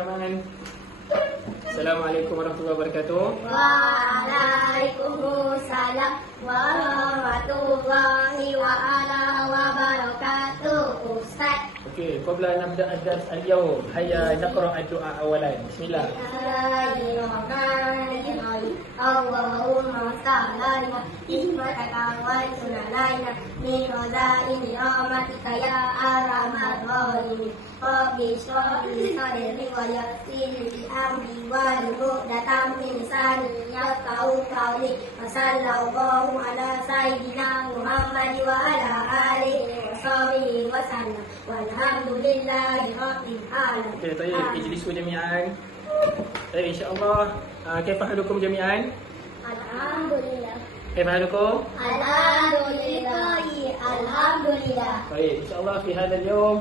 Yaman. Assalamualaikum warahmatullahi wabarakatuh. Waalaikumsalam warahmatullahi wabarakatuh. Ustaz. Okey, qabla nabda ad-dars al-yawm, hayya naqra ad-du'a awalan. Bismillah. Bismillahirrahmanirrahim. Allahumma salli hikmataka wa sunanaina min wazaini rahmatika ya arhamar rahimin. Rabbi shrah li sadri wa yassir li amri wahlul 'uqdatam min lisani yafqahu qawli. Wa sallallahu ala sayyidina Muhammad wa ala alihi wa sahbihi wa sallam. Walhamdulillahi rabbil alamin. Okey, tayyib. Ijlisu jami'an. Baik, insya-Allah. Kaifa halukum jami'an? Alhamdulillah. Kaifa halukum? Alhamdulillah. Alhamdulillah. Baik, insya-Allah fi hadha al-yawm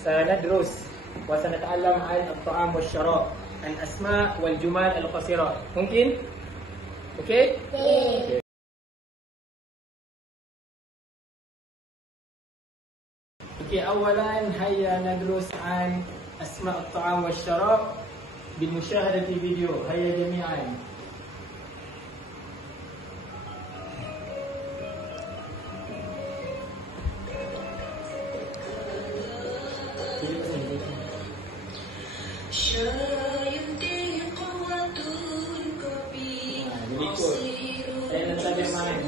سندرس وسنتعلم عن الطعام والشراب، عن الأسماء والجمال القصيرة. ممكن؟ اوكي؟ Okay. اوكي، اولا هيا ندرس عن اسماء الطعام والشراب بالمشاهدة فيديو. هيا جميعا. Saya nak tanya mana?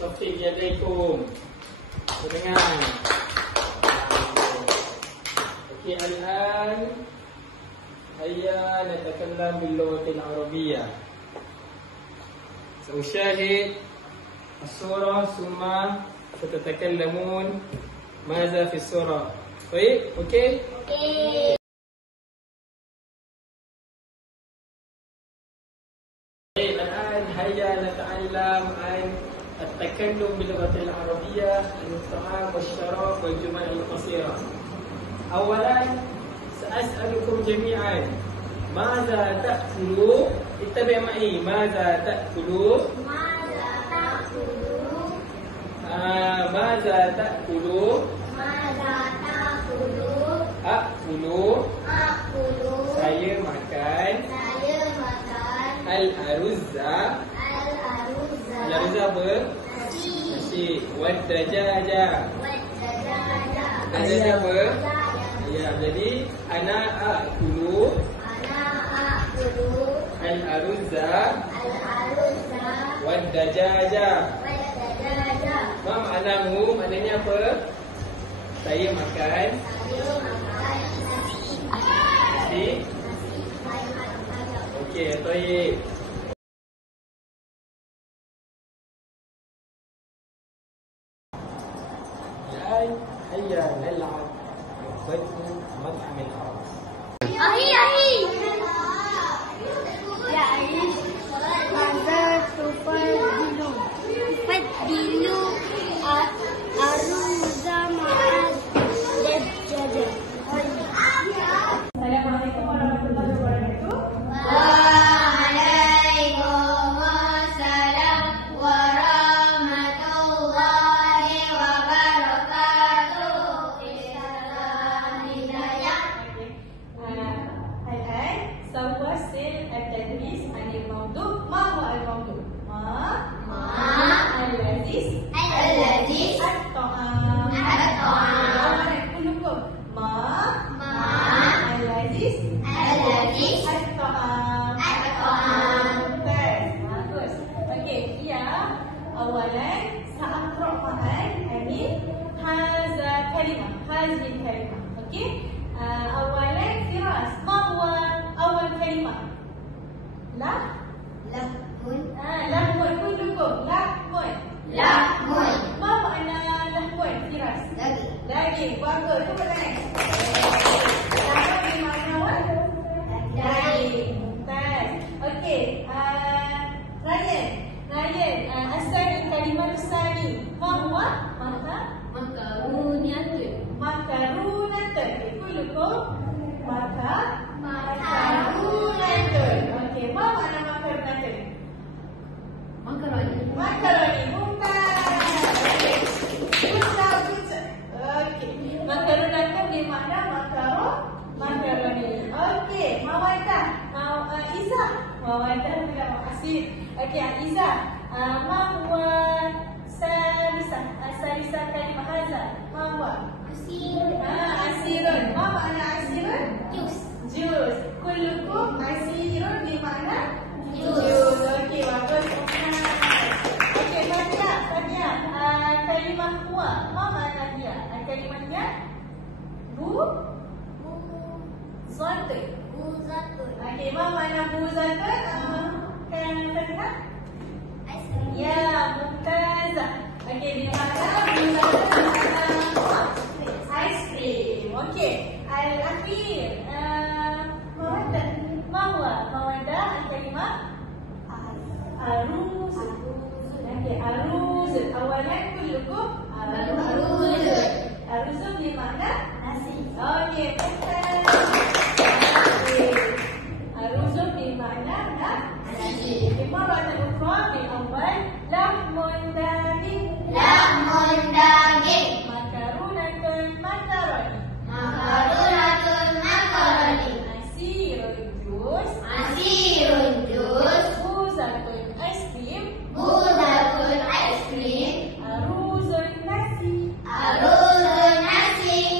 Assalamualaikum. Dengar. Okey, الآن هيا نتكلم باللغة العربية. سأشاهد الصورة ثم ستتكلمون ماذا في الصورة. طيب؟ اوكي؟ Okay. طيب، الآن هيا نتعلم عن التكلم باللغة العربية عن الطعام والشراب والجمل القصيرة. أولا سأسألكم جميعا ماذا تأكلوا؟ اتبع معي. ماذا تأكلوا؟ ماذا تأكلوا؟ ماذا تأكلوا؟ ماذا تأكلوا؟ أكلوا. أكلوا. Saya makan Saya makan al-aruzza. al-aruzza. Al-aruzza apa? Nasi. Nasi. Wad-dajaja. Wad-dajaja. Dajaja apa? Ya, jadi ana akulu Ana akulu al-aruzza al-aruzza wad-dajaja. wad-dajaja. Apa maknamu? Maknanya apa? Saya makan Saya makan nasi. nasi. Nasi. Saya makan banyak. Okey, baik. الآن هيا نلعب ضيف مطعم العرب. Ahi, ahi. Ya, ahi. Masa tufadilu. Tufadilu aruzza ma'ad dajaja. Assalamualaikum warahmatullahi wabarakatuh. Waalaikumsalam warahmatullahi wabarakatuh. Bismillahirrahmanirrahim. Makaroni. Mumtaz. Okey. Makaronakan bermakna makaroni. Okey. Mawadah. Iza. Mawadah pula makasih. Okey, Iza. Ma huwa salisa kalimah hadza? Ma huwa? Asirun. Ma makna asirun? Jus. Kullukum asirun bermakna jus. Okey, bagus. Okey, Fatia. Kalimah huwa. Ma makna dia? Kalimah dia? Zatun. Okey, ma makna zatun? Kan Fatia? Ya, mumtazah. Okey, di mana ice cream. Okey, al-akhir. Mawadah. Mawadah kalimah aruz. Okey, aruz. Awalan kullukum aruz. Aruz di mana? Nasi. Okey, betul. Aruz di mana? Nasi. Ibarat al-ukhra di awal lahmun daging. Makaroni. Asirun jus. Buzatun ice cream. Aruzun nasi.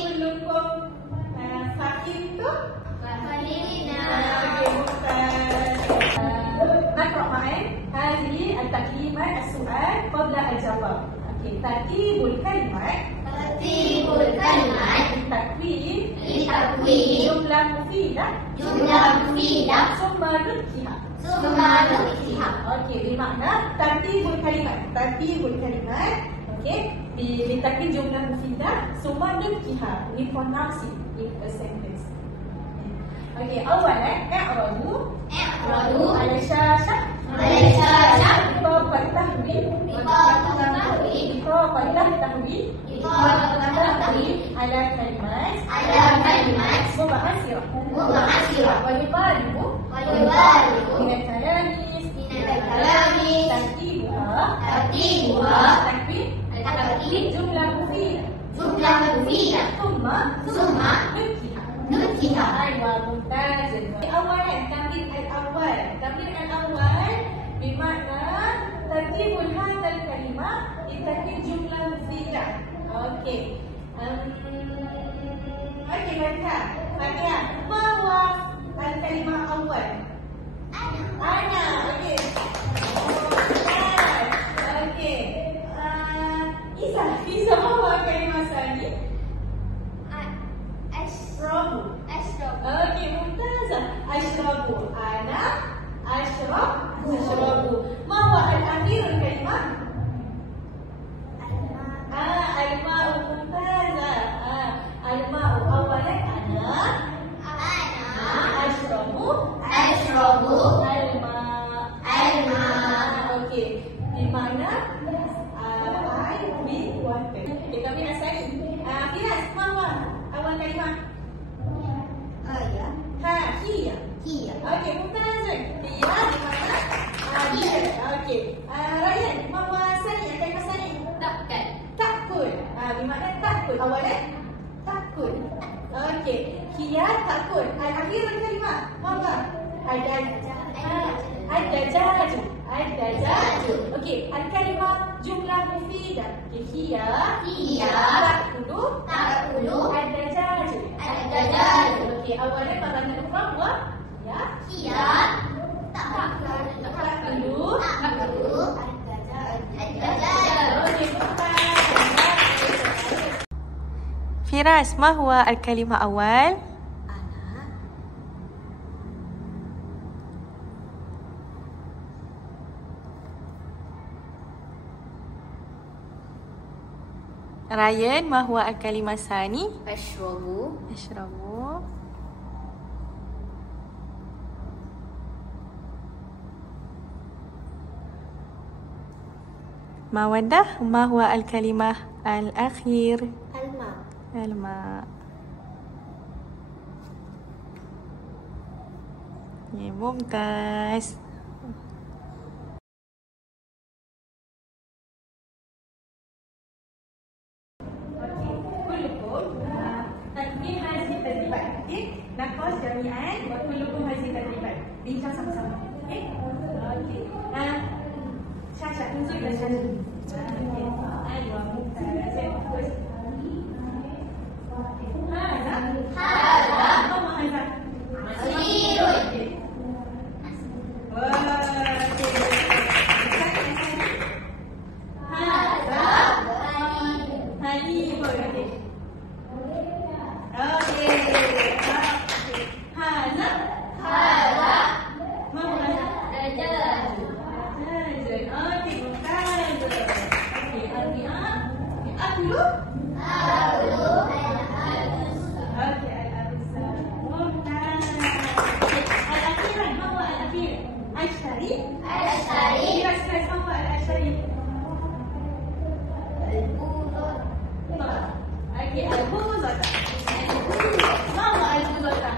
Kullukum fakirtum. نقرأ معي هذه التكليمات السؤال قبل الجواب. ترتيب الكلمات لتكوين جملة مفيدة ثم نكتها. بمعنى ترتيب الكلمات لتكوين جملة مفيدة ثم نكتها. We pronounce it in a sentence. أولا اعرضوا على الشاشة بطاقة التهويل على كلمات مباشرة ويطالب من التلاميذ ترتيبها تكوين جملة مفيدة ثم نكتها. أيوة ممتاز. أولا تمرين الأول بمعنى ترتيب هذا الكلمة لتكوين جملة مفيدة. أوكي. Fatia. ما هو الكلمة الأول؟ أنا. أوكي. إذا ما هو الكلمة الثانية؟ أشرب. أوكي ممتازة. أشرب. أنا أشرب. ما هو الأخير الكلمة؟ الماء. ممتازة. الماء. أولا أنا أشرب الماء. أوكي. بمعنى I drink water. Kami asali. Firas, ma huwa awal kalimah? هي. اوكي ممتازة. هي بمعنى هي. اوكي. ريان ما هو ثاني الكلمة الثانية؟ تأكل. بمعنى تأكل. أولا تأكل. اوكي. هي تأكل. الأخير الكلمة ما هو؟ الدجاج. اوكي. الكلمة جملة مفيدة. هي تأكل الدجاج. اوكي. أولا مرة أخرى هو هي تأكل فراس، ما هو الكلمة أول؟ Ryan, ما هو الكلمة الثاني؟ أشربوا. مودة، ما هو الكلمة الأخير؟ الماء. ممتاز. Nakos jami'an wa kullukum hasil tadriban. Bincang sama-sama. Okey? Okey. Syasha, tunjuklah Syasha. Okey. Ayo, Mumtaz. Terus. Hadza. Apa hadza? Masirun. Wah, okey. Hadza. Halibun. Okey. Okey. Hadza. Ma hadza? Okey, Mumtaz. Okey, Arbi'ah. Aklu. Okey, Al-Arza. Mumtaz. Al-Akhiran, ma huwa Al-Akhir? Al-Shari. Keras-keras, ma huwa Al-Shari? Okey, Al-Buzata. Ma huwa Al-Buzata?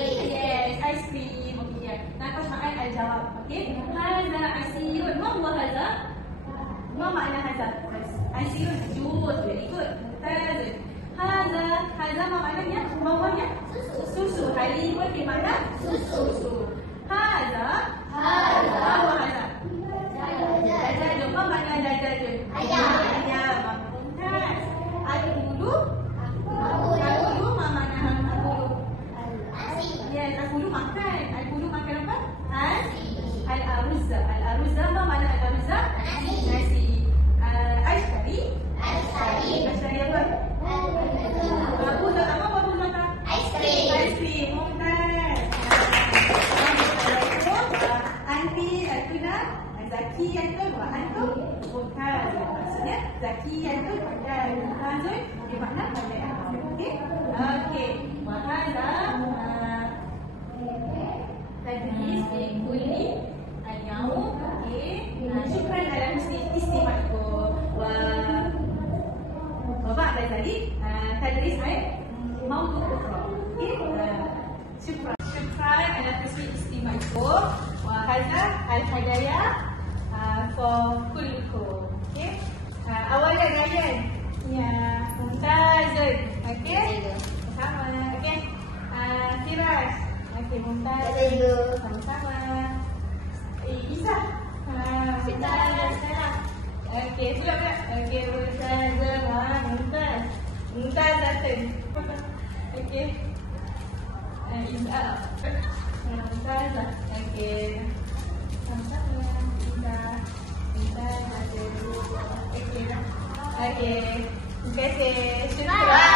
Yes, ice cream. Okey, ya. Nakos ma'an al-jawab. Okey. Hadza asirun. Ma huwa hadza? Ma makna hadza? Asirun jus. Very good. Mumtaz. Hadza ma maknanya? Ma huwanya? Susu. Halibun di mana? Susu. Hadza. Ma huwa hadza? Dajajun. Ma makna dajajun? Ayam. Mumtaz. Akulu. Akulu ma makna akulu? Yes, akulu makan. Akulu makan apa? Al-Aruzza. Al-Aruzza, ma makna Al-Aruzza? Nasi. Al-Ashtari. Ashtari apa? Babuzata. Apa babuzata? Ice cream. Mumtaz. Anti, Altuna, Zaki, Antum, wa Antum, Mumtaz. Maksudnya Zaki, Antum dan Mumtazun bermakna pandai. Okey? Okey. Wa hadza tadris di kulli al-yawm. Okey. Syukran ala husni istima'ikum. Wa ba'da dhalik tadris mawdu' ukhra. Okey. Syukran ala husni istima'ikum. Wa hadza al-hadaya for kullukum. Okey. Awalan Ryan. Ya, Mumtazun. Okey. Sama. Okey. Firas. Okey, Mumtaz. Sama-sama. Isa. Mumtaz. Okey, pula. Okey, Mumtaz. Mumtaz datang. Okey. Isa. Mumtaz. Okey. Sama-sama. Isa. Mumtaz. Okey. Okey. Terima kasih. Syukran.